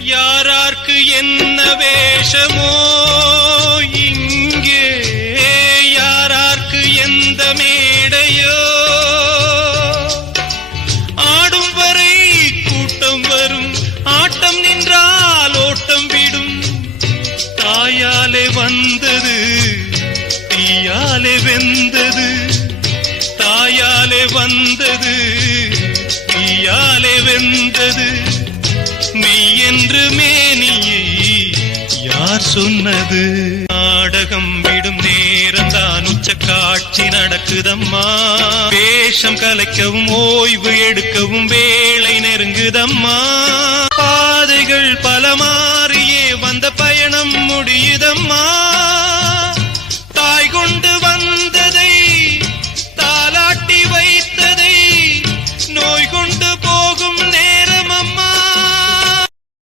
யாரார்க்கு என்ன வேஷமோ இங்கே, யாரார்க்கு எந்த மேடையோ, ஆடும் வரை கூட்டம் வரும், ஆட்டம் நின்றால் ஓட்டம் விடும். தாயாலே வந்தது தீயாலே வெந்தது, தாயாலே வந்தது தீயாலே வெந்தது. மெய் என்று மேனியை யார் சொன்னது? நாடகம் விடும் நேரம்தான் உச்ச காட்சி நடக்குதம்மா. வேஷம் கலைக்கவும் ஓய்வு எடுக்கவும் வேளை நெருங்குதம்மா. பாதைகள் பலமா